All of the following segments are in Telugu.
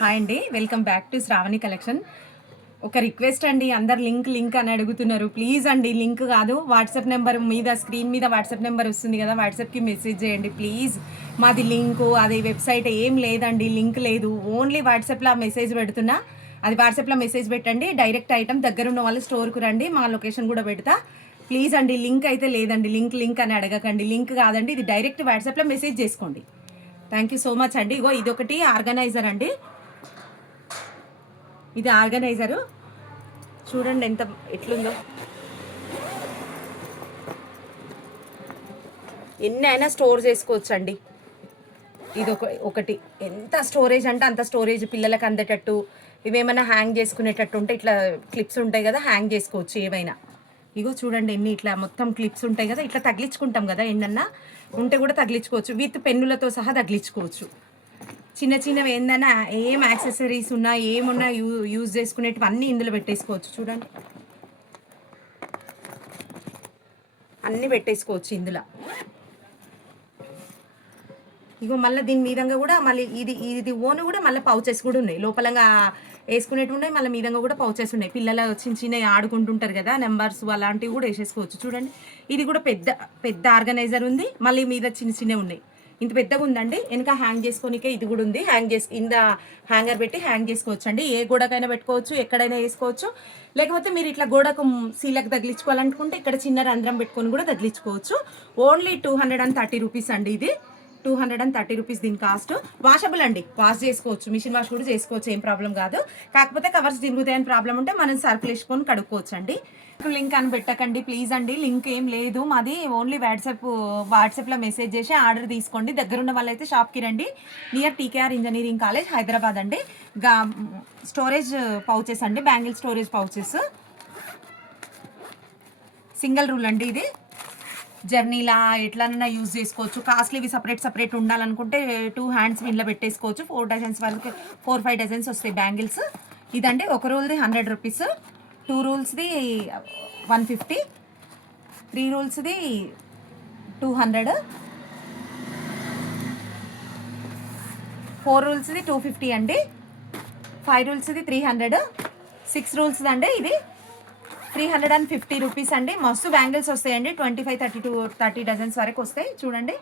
హాయ్ అండి, welcome back to Sravani collection. ఒక రిక్వెస్ట్ అండి, అందరు లింక్ అని అడుగుతున్నారు. ప్లీజ్ అండి, లింక్ కాదు, వాట్సాప్ నెంబర్ మీద స్క్రీన్ మీద వాట్సాప్ నెంబర్ వస్తుంది కదా, వాట్సాప్కి మెసేజ్ చేయండి ప్లీజ్. మాది లింకు అది వెబ్సైట్ ఏం లేదండి, లింక్ లేదు, ఓన్లీ వాట్సాప్లో మెసేజ్ పెడుతున్నా. అది వాట్సాప్లో మెసేజ్ పెట్టండి, డైరెక్ట్ ఐటమ్ దగ్గరున్న వాళ్ళు స్టోర్కు రండి, మా లొకేషన్ కూడా పెడతా. ప్లీజ్ అండి, లింక్ అయితే లేదండి, లింక్ అని అడగకండి, లింక్ కాదండి, ఇది డైరెక్ట్ వాట్సాప్లో మెసేజ్ చేసుకోండి. థ్యాంక్ యూ సో మచ్ అండి. ఇగో ఇదొకటి ఆర్గనైజర్ అండి, ఇది ఆర్గనైజరు చూడండి ఎంత ఎట్లుందో. ఎన్ని అయినా స్టోర్ చేసుకోవచ్చు అండి. ఇది ఒకటి ఎంత స్టోరేజ్ అంటే అంత స్టోరేజ్, పిల్లలకు అందేటట్టు. ఇవేమైనా హ్యాంగ్ చేసుకునేటట్టు ఉంటే ఇట్లా క్లిప్స్ ఉంటాయి కదా, హ్యాంగ్ చేసుకోవచ్చు ఏవైనా. ఇగో చూడండి ఎన్ని ఇట్లా మొత్తం క్లిప్స్ ఉంటాయి కదా, ఇట్లా తగిలించుకుంటాం కదా, ఎన్నన్నా ఉంటే కూడా తగిలించుకోవచ్చు, విత్ పెన్నులతో సహా తగిలించుకోవచ్చు. చిన్న చిన్నవి ఏందన్నా ఏం యాక్సెసరీస్ ఉన్నా ఏమున్నా యూజ్ చేసుకునేటివి అన్నీ ఇందులో పెట్టేసుకోవచ్చు. చూడండి అన్నీ పెట్టేసుకోవచ్చు ఇందులో. ఇగో మళ్ళీ దీని మీదంగా కూడా మళ్ళీ ఇది ఓన్ కూడా మళ్ళీ పౌచెస్ కూడా ఉన్నాయి, లోపలంగా వేసుకునేవి ఉన్నాయి, మళ్ళీ మీదంగా కూడా పౌచెస్ ఉన్నాయి. పిల్లలు చిన్న చిన్నవి ఆడుకుంటుంటారు కదా, నెంబర్స్ అలాంటివి కూడా వేసేసుకోవచ్చు. చూడండి ఇది కూడా పెద్ద ఆర్గనైజర్ ఉంది, మళ్ళీ మీద చిన్న చిన్నవి ఉన్నాయి. ఇంత పెద్దగా ఉందండి, వెనక హ్యాంగ్ చేసుకోనికే ఇది కూడా ఉంది. ఇంద హ్యాంగర్ పెట్టి హ్యాంగ్ చేసుకోవచ్చు అండి, ఏ గోడకైనా పెట్టుకోవచ్చు, ఎక్కడైనా వేసుకోవచ్చు. లేకపోతే మీరు ఇట్లా గోడకు సీలకు తగిలించుకోవాలనుకుంటే ఇక్కడ చిన్న రంధ్రం పెట్టుకొని కూడా తగిలించుకోవచ్చు. ఓన్లీ 230 రూపీస్ అండి, ఇది 230 రూపీస్ దీని కాస్ట్. వాషబుల్ అండి, వాష్ చేసుకోవచ్చు, మిషన్ వాష్ కూడా చేసుకోవచ్చు, ఏం ప్రాబ్లం కాదు. కాకపోతే కవర్స్ తిరుగుతాయని ప్రాబ్లం ఉంటే మనం సర్ఫ్ వేసుకొని కడుక్కోవచ్చు అండి. లింక్ అని పెట్టకండి ప్లీజ్ అండి, లింక్ ఏం లేదు మాది, ఓన్లీ వాట్సాప్లో మెసేజ్ చేసి ఆర్డర్ తీసుకోండి. దగ్గరున్న వాళ్ళైతే షాప్కి రండి, near TKR engineering college Hyderabad అండి. స్టోరేజ్ పౌచెస్ అండి, bangle storage pouches, single rule అండి. ఇది జర్నీలా ఎట్లనైనా యూజ్ చేసుకోవచ్చు. కాస్ట్లీవి సపరేట్ ఉండాలనుకుంటే 2 హ్యాండ్స్ ఇంట్లో పెట్టేసుకోవచ్చు. 4 డజన్స్ వరకు 4-5 డజన్స్ వస్తాయి బ్యాంగిల్స్. ఇదండి ఒక రూల్ది 100 రూపీస్, 2 రూల్స్ది 150, 3 రూల్స్ది 200, 4 రూల్స్ది 250 అండి, 5 రూల్స్ది 300, 6 రూల్స్ది అండి ఇది 350 రూపీస్ అండి. మస్తు బ్యాంగిల్స్ వస్తాయండి, 25-30 డజన్స్ వరకు వస్తాయి. చూడండి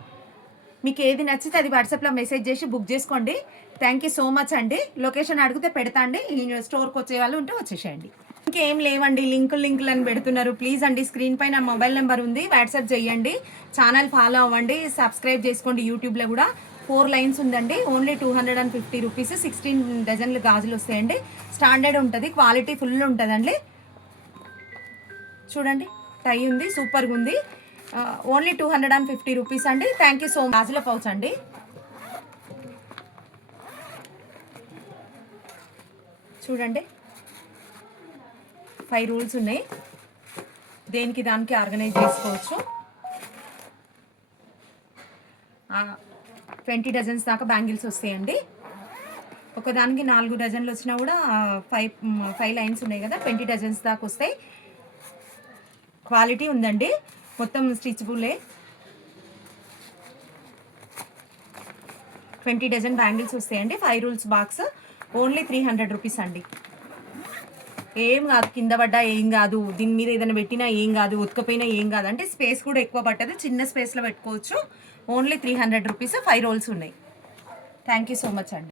మీకు ఏది నచ్చితే అది వాట్సాప్లో మెసేజ్ చేసి బుక్ చేసుకోండి. థ్యాంక్ యూ సో మచ్ అండి. లొకేషన్ అడిగితే పెడతా అండి, స్టోర్కి వచ్చే వాళ్ళు ఉంటే వచ్చేసేయండి. ఇంకేం లేవండి, లింకులు అని పెడుతున్నారు. ప్లీజ్ అండి, స్క్రీన్ పైన మొబైల్ నెంబర్ ఉంది, వాట్సాప్ చేయండి, ఛానల్ ఫాలో అవ్వండి, సబ్స్క్రైబ్ చేసుకోండి. యూట్యూబ్లో కూడా 4 లైన్స్ ఉందండి, ఓన్లీ 250 రూపీస్. 16 డజన్లు గాజులు వస్తాయండి, స్టాండర్డ్ ఉంటుంది, క్వాలిటీ ఫుల్ ఉంటుందండి. చూడండి టై ఉంది, సూపర్గా ఉంది, ఓన్లీ 250 రూపీస్ అండి. Thank you so much. Gajula pouch అండి, చూడండి 5 రూల్స్ ఉన్నాయి, దేనికి దానికి ఆర్గనైజ్ చేసుకోవచ్చు. 20 డజన్స్ దాకా బ్యాంగిల్స్ వస్తాయండి. ఒకదానికి 4 డజన్లు వచ్చినా కూడా 5 లైన్స్ ఉన్నాయి కదా, 20 డజన్స్ దాకా వస్తాయి. క్వాలిటీ ఉందండి, మొత్తం స్టిచ్బులే. 20 డజన్ బ్యాంగిల్స్ వస్తాయండి. 5 రూల్స్ బాక్స్, ఓన్లీ 300 రూపీస్ అండి. ఏం కాదు, కింద పడ్డా ఏం కాదు, దీని మీద ఏదైనా పెట్టినా ఏం కాదు, ఉతకపోయినా ఏం కాదు. అంటే స్పేస్ కూడా ఎక్కువ పట్టదు, చిన్న స్పేస్లో పెట్టుకోవచ్చు. ఓన్లీ 300 రూపీస్, 5 రోల్స్ ఉన్నాయి. థ్యాంక్ యూ సో మచ్ అండి.